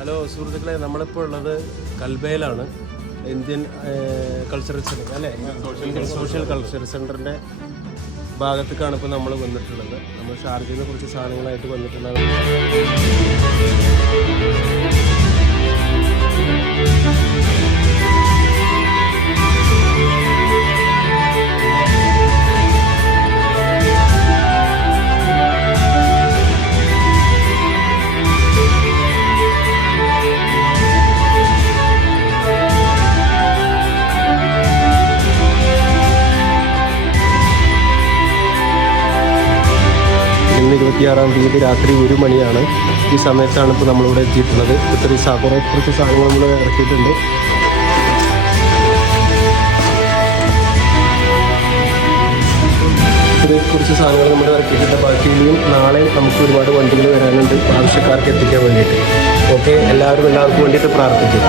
Hello സുഹൃത്തുക്കളെ, നമ്മളിപ്പോൾ ഉള്ളത് കൽബയിലാണ്. ഇന്ത്യൻ കൾച്ചറൽ സെൻറ്റർ അല്ലേ, ഇന്ത്യൻ സോഷ്യൽ കൾച്ചറൽ സെൻറ്ററിൻ്റെ ഭാഗത്തേക്കാണ് ഇപ്പോൾ നമ്മൾ വന്നിട്ടുള്ളത്. നമ്മൾ ഷാർജയിൽ നിന്ന് കുറച്ച് സാധനങ്ങളായിട്ട് വന്നിട്ടുള്ളത്. ഇന്ന് 26-ാം തീയതി രാത്രി 1 മണിയാണ്. ഈ സമയത്താണ് ഇപ്പോൾ നമ്മളിവിടെ എത്തിയിട്ടുള്ളത്. കുറച്ച് സാധനങ്ങൾ നമ്മൾ ഇറക്കിയിട്ടുണ്ട്. കുറച്ച് സാധനങ്ങൾ നമ്മൾ ഇറക്കിയിട്ടുണ്ട്. ബാക്കിയും നാളെ നമുക്ക് ഒരുപാട് വണ്ടികൾ വരാനുണ്ട് ആവശ്യക്കാർക്ക് എത്തിക്കാൻ വേണ്ടിയിട്ട്. ഓക്കെ, എല്ലാവർക്കും വേണ്ടിയിട്ട് പ്രാർത്ഥിക്കും.